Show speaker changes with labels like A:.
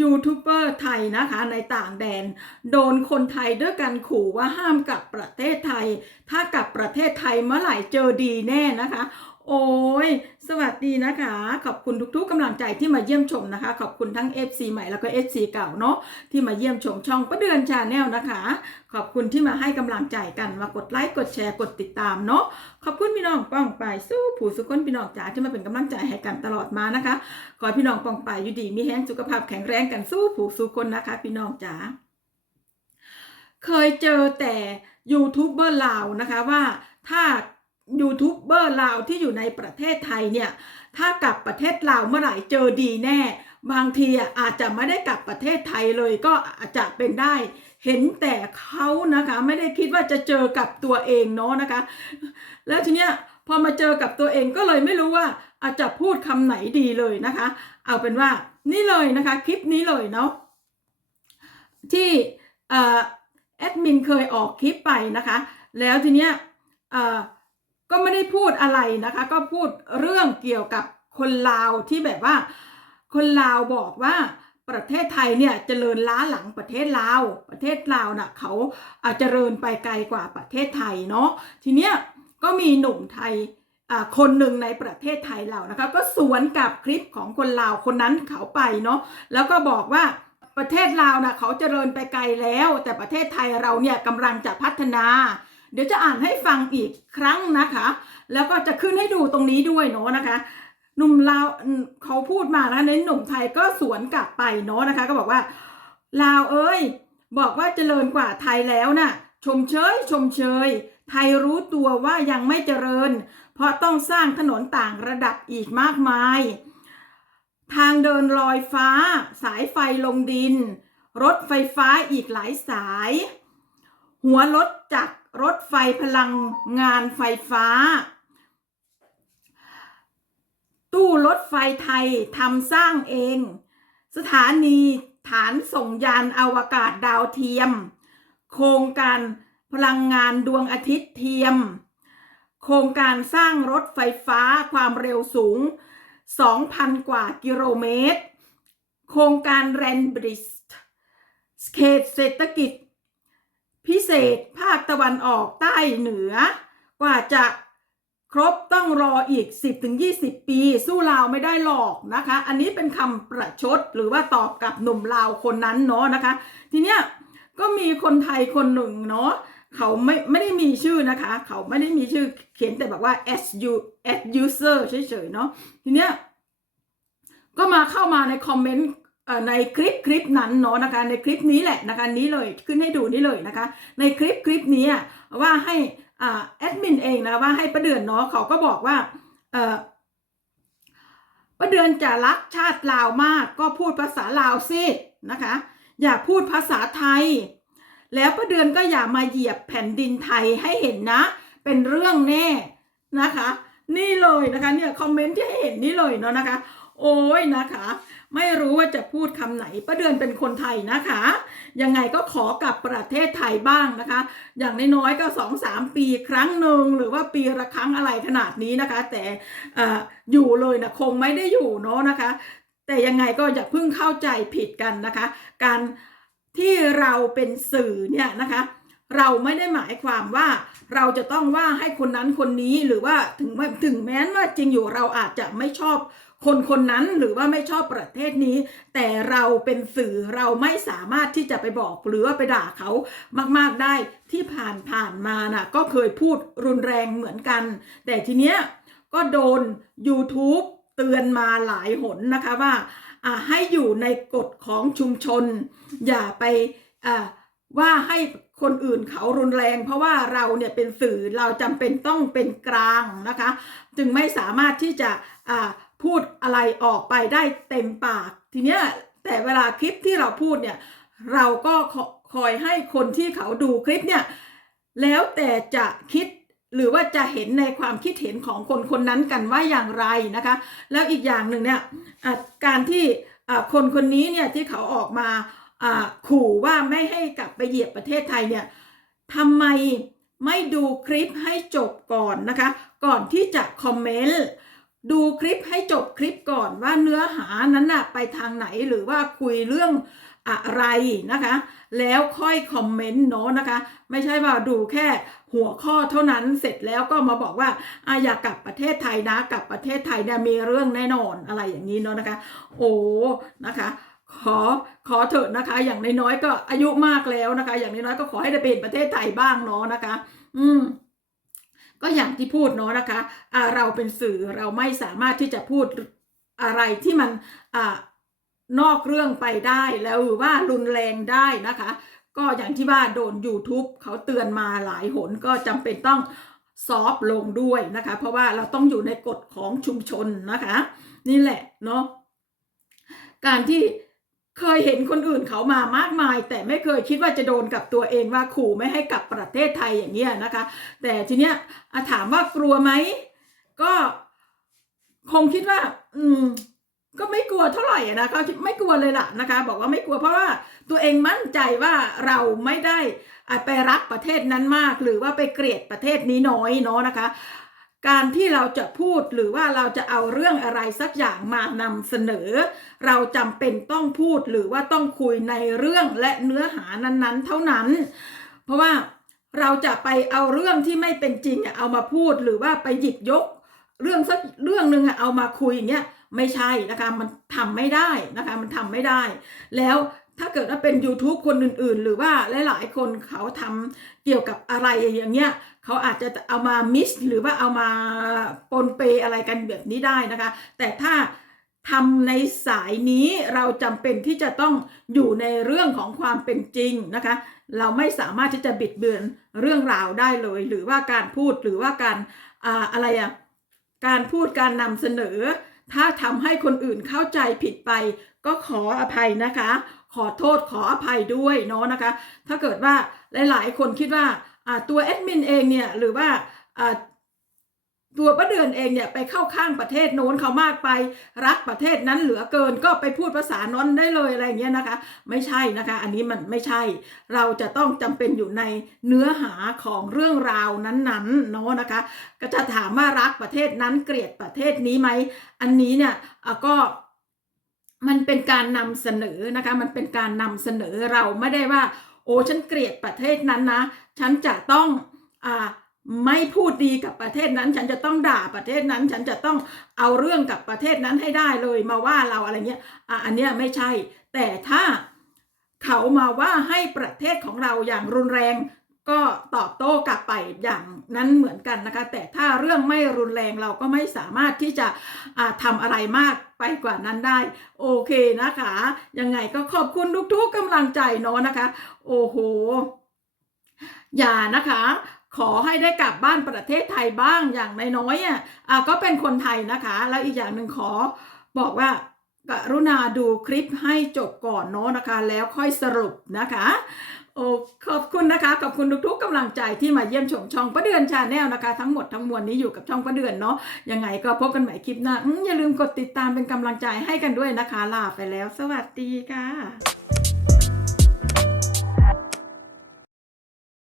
A: ยูทูบเบอร์ไทยนะคะในต่างแดน โดนคนไทยด้วยกันขู่ว่าห้ามกลับประเทศไทย ถ้ากลับประเทศไทยเมื่อไหร่เจอดีแน่นะคะ โอ้ย สวัสดีนะคะ ขอบคุณทุกๆกำลังใจที่มาเยี่ยมชมนะคะ ขอบคุณทั้ง FC ใหม่แล้วก็ FC เก่าเนาะที่มาเยี่ยมชมช่องประเดือนชาแนลนะคะ ขอบคุณที่มาให้กำลังใจกันมากดไลค์กดแชร์กดติดตามเนาะขอบคุณพี่น้องป้องไปายสู้ผู้สุขคนพี่น้องจ๋าที่มาเป็นกำลังใจให้กันตลอดมานะคะ ขอให้พี่น้องป้องไปายอยู่ดีมีแห้งสุขภาพแข็งแรงกันสู้ผู้สุขคนนะคะ พี่น้องจ๋าเคยเจอแต่ยูทูบเบอร์ลาวนะคะว่าถ้า ยูทูบเบอร์ลาวที่อยู่ในประเทศไทยเนี่ย ถ้ากลับประเทศลาวเมื่อไหร่เจอดีแน่ บางทีอาจจะไม่ได้กลับประเทศไทยเลยก็อาจจะเป็นได้ เห็นแต่เขานะคะ ไม่ได้คิดว่าจะเจอกับตัวเองเนาะนะคะ แล้วทีเนี้ยพอมาเจอกับตัวเองก็เลยไม่รู้ว่าอาจจะพูดคำไหนดีเลยนะคะ เอาเป็นว่านี่เลยนะคะ คลิปนี้เลยเนาะที่แอดมินเคยออกคลิปไปนะคะ แล้วทีเนี้ยอ่อ ก็ไม่ได้พูดอะไรนะคะ ก็พูดเรื่องเกี่ยวกับคนลาวที่แบบว่า คนลาวบอกว่าประเทศไทยเนี่ยเจริญล้าหลังประเทศลาว ประเทศลาวน่ะเขาอาจเจริญไปไกลกว่าประเทศไทยเนาะทีเนี้ยก็มีหนุ่มไทยอ่าคนหนึ่งในประเทศไทยเรานะคะ ก็สวนกับคลิปของคนลาวคนนั้นเขาไปเนาะแล้วก็บอกว่าประเทศลาวน่ะเขาเจริญไปไกลแล้ว แต่ประเทศไทยเราเนี่ยกำลังจะพัฒนา เดี๋ยวจะอ่านให้ฟังอีกครั้งนะคะ แล้วก็จะขึ้นให้ดูตรงนี้ด้วยเนาะนะคะ หนุ่มลาวเขาพูดมานะในหนุ่มไทยก็สวนกลับไปเนาะนะคะ ก็บอกว่าลาวเอ้ย บอกว่าเจริญกว่าไทยแล้วน่ะ ชมเชยชมเชย ไทยรู้ตัวว่ายังไม่เจริญ เพราะต้องสร้างถนนต่างระดับอีกมากมาย ทางเดินลอยฟ้า สายไฟลงดิน รถไฟฟ้าอีกหลายสาย หัวรถจากรถไฟพลังงานไฟฟ้า ตู้รถไฟไทยทำสร้างเอง สถานีฐานส่งยานอวกาศดาวเทียม โครงการพลังงานดวงอาทิตย์เทียม โครงการสร้างรถไฟฟ้าความเร็วสูง 2,000 กว่ากิโลเมตร โครงการแรนบริสเขตเศรษฐกิจ พิเศษภาคตะวันออกใต้เหนือ กว่าจะครบต้องรออีก 10-20 ปี สู้ลาวไม่ได้หรอกนะคะ อันนี้เป็นคำประชดหรือว่าตอบกับหนุ่มลาวคนนั้นเนาะนะคะ ทีเนี้ยก็มีคนไทยคนหนึ่งเนาะเขาไม่ไม่ได้มีชื่อนะคะ เขาไม่ได้มีชื่อเขียนแต่แบบว่า as u as user เฉยๆเนาะทีเนี้ยก็มาเข้ามาในคอมเมนต์ ในคลิปคลิปนั้นเนาะนะคะในคลิปนี้แหละนะคะนี้เลยขึ้นให้ดูนี่เลยนะคะ ในคลิปคลิปนี้ว่าให้อ่าแอดมินเองนะว่าให้ประเดือนเนาะเขาก็บอกว่าเออประเดือนจะรักชาติลาวมากก็พูดภาษาลาวสินะคะ อย่าพูดภาษาไทย แล้วประเดือนก็อย่ามาเหยียบแผ่นดินไทยให้เห็นนะ เป็นเรื่องแน่นะคะ นี่เลยนะคะเนี่ยคอมเมนต์ที่เห็นนี่เลยเนาะนะคะ โอ้ยนะคะ ไม่รู้ว่าจะพูดคำไหนประเดือนเป็นคนไทยนะคะ ยังไงก็ขอกลับประเทศไทยบ้างนะคะ อย่างน้อยๆก็สองสามปีครั้งหนึ่งหรือว่าปีละครั้งอะไรขนาดนี้นะคะ แต่อ่อยู่เลยนะคงไม่ได้อยู่เนาะนะคะ แต่ยังไงก็อย่าเพิ่งเข้าใจผิดกันนะคะ การที่เราเป็นสื่อเนี่ยนะคะเราไม่ได้หมายความว่าเราจะต้องว่าให้คนนั้นคนนี้หรือว่าถึงถึงแม้ว่าจริงอยู่เราอาจจะไม่ชอบ คนคนนั้นหรือว่าไม่ชอบประเทศนี้ แต่เราเป็นสื่อเราไม่สามารถที่จะไปบอกหรือว่าไปด่าเขามากๆได้ที่ผ่านผ่านมาน่ะก็เคยพูดรุนแรงเหมือนกัน แต่ทีเนี้ยก็โดน YouTube เตือนมาหลายหนนะคะว่าอ่าให้อยู่ในกฎของชุมชน อย่าไปอ่าว่าให้คนอื่นเขารุนแรง เพราะว่าเราเนี่ยเป็นสื่อเราจำเป็นต้องเป็นกลางนะคะ จึงไม่สามารถที่จะอ่า พูดอะไรออกไปได้เต็มปาก ทีเนี้ยแต่เวลาคลิปที่เราพูดเนี่ยเราก็คอยให้คนที่เขาดูคลิปเนี่ยแล้วแต่จะคิดหรือว่าจะเห็นในความคิดเห็นของคนคนนั้นกันว่าอย่างไรนะคะ แล้วอีกอย่างหนึ่งเนี่ยการที่คนคนนี้เนี่ยที่เขาออกมาขู่ว่าไม่ให้กลับไปเหยียบประเทศไทยเนี่ยทำไมไม่ดูคลิปให้จบก่อนนะคะ ก่อนที่จะคอมเมนต์ ดูคลิปให้จบคลิปก่อนว่าเนื้อหานั้นน่ะไปทางไหนหรือว่าคุยเรื่องอะไรนะคะ แล้วค่อยคอมเมนต์เนาะนะคะ ไม่ใช่ว่าดูแค่หัวข้อเท่านั้นเสร็จแล้วก็มาบอกว่าอะอยากกลับประเทศไทยนะกลับประเทศไทยเนี่ยมีเรื่องแน่นอนอะไรอย่างนี้เนาะนะคะ โอ้นะคะขอขอเถอะนะคะ อย่างน้อยๆก็อายุมากแล้วนะคะ อย่างน้อยๆก็ขอให้ได้เป็นประเทศไทยบ้างเนาะนะคะ อืม ก็อย่างที่พูดเนาะนะคะอ่าเราเป็นสื่อเราไม่สามารถที่จะพูดอะไรที่มันอนอกเรื่องไปได้แล้วหรือว่ารุนแรงได้นะคะ ก็อย่างที่ว่าโดน YouTube เขาเตือนมาหลายหนก็จำเป็นต้องซอฟต์ลงด้วยนะคะ เพราะว่าเราต้องอยู่ในกฎของชุมชนนะคะ นี่แหละเนาะการที่ เคยเห็นคนอื่นเขามามากมาย แต่ไม่เคยคิดว่าจะโดนกับตัวเองว่าขู่ไม่ให้กลับประเทศไทยอย่างเงี้ยนะคะ แต่ทีเนี้ยถามว่ากลัวไหมก็คงคิดว่า อืม ก็ไม่กลัวเท่าไหร่นะก็ไม่กลัวเลยล่ะนะคะ บอกว่าไม่กลัวเพราะว่าตัวเองมั่นใจว่าเราไม่ได้ไปรักประเทศนั้นมาก หรือว่าไปเกลียดประเทศนี้น้อยเนาะนะคะ การที่เราจะพูดหรือว่าเราจะเอาเรื่องอะไรสักอย่างมานำเสนอ เราจำเป็นต้องพูดหรือว่าต้องคุยในเรื่องและเนื้อหานั้นๆ เท่านั้น เพราะว่าเราจะไปเอาเรื่องที่ไม่เป็นจริงอะเอามาพูดหรือว่าไปหยิบยก เรื่องสักเรื่องหนึ่งอะเอามาคุยอย่างเงี้ยไม่ใช่นะคะมันทำไม่ได้นะคะมันทำไม่ได้ แล้ว ถ้าเกิดว่าเป็น YouTube คนอื่นๆ หรือว่าหลายๆ คนเขาทำเกี่ยวกับอะไรอย่างเงี้ยเขาอาจจะเอามามิสหรือว่าเอามาปนเปอะไรกันแบบนี้ได้นะคะ แต่ถ้าทำในสายนี้เราจำเป็นที่จะต้องอยู่ในเรื่องของความเป็นจริงนะคะ เราไม่สามารถที่จะบิดเบือนเรื่องราวได้เลย หรือว่าการพูดหรือว่าการอ่าอะไรอะการพูดการนำเสนอ ถ้าทำให้คนอื่นเข้าใจผิดไปก็ขออภัยนะคะ อโทษขออภัยด้วยเนาะนะคะ ถ้าเกิดว่าหลาย ๆ คนคิดว่าตัวแอดมินเองเนี่ยหรือว่าตัวป้าเดือนเองเนี่ยไปเข้าข้างประเทศโน้นเขามากไป รักประเทศนั้นเหลือเกินก็ไปพูดภาษาน้นได้เลยอะไรเงี้ยนะคะ ไม่ใช่นะคะ อันนี้มันไม่ใช่ เราจะต้องจำเป็นอยู่ในเนื้อหาของเรื่องราวนั้นๆเนาะนะคะ ก็จะถามว่ารักประเทศนั้นเกลียดประเทศนี้ไหมอันนี้เนี่ยก็ มันเป็นการนำเสนอนะคะ มันเป็นการนำเสนอเราไม่ได้ว่า โอ้ฉันเกลียดประเทศนั้นนะ ฉันจะต้องอ่าไม่พูดดีกับประเทศนั้น ฉันจะต้องด่าประเทศนั้น ฉันจะต้องเอาเรื่องกับประเทศนั้นให้ได้เลยมาว่าเราอะไรเงี้ยอะอันเนี้ยไม่ใช่ แต่ถ้าเขามาว่าให้ประเทศของเราอย่างรุนแรง ก็ตอบโต้กลับไปอย่างนั้นเหมือนกันนะคะ แต่ถ้าเรื่องไม่รุนแรงเราก็ไม่สามารถที่จะทำอะไรมากไปกว่านั้นได้ โอเคนะคะ ยังไงก็ขอบคุณทุกๆกำลังใจเนาะนะคะ โอ้โห อย่านะคะขอให้ได้กลับบ้านประเทศไทยบ้างอย่างน้อยๆอะอะก็เป็นคนไทยนะคะ แล้วอีกอย่างหนึ่งขอบอกว่ากรุณาดูคลิปให้จบก่อนเนาะนะคะ แล้วค่อยสรุปนะคะ โอ้ขอบ คุณนะคะ ขอบคุณทุกๆกำลังใจที่มาเยี่ยมชมช่องประเดือนชาแนลนะคะ ทั้งหมดทั้งมวลนี้อยู่กับช่องประเดือนเนาะยังไงก็พบกันใหม่คลิปหน้าอืมอย่าลืมกดติดตามเป็นกำลังใจให้กันด้วยนะคะลาไปแล้ว สวัสดีค่ะ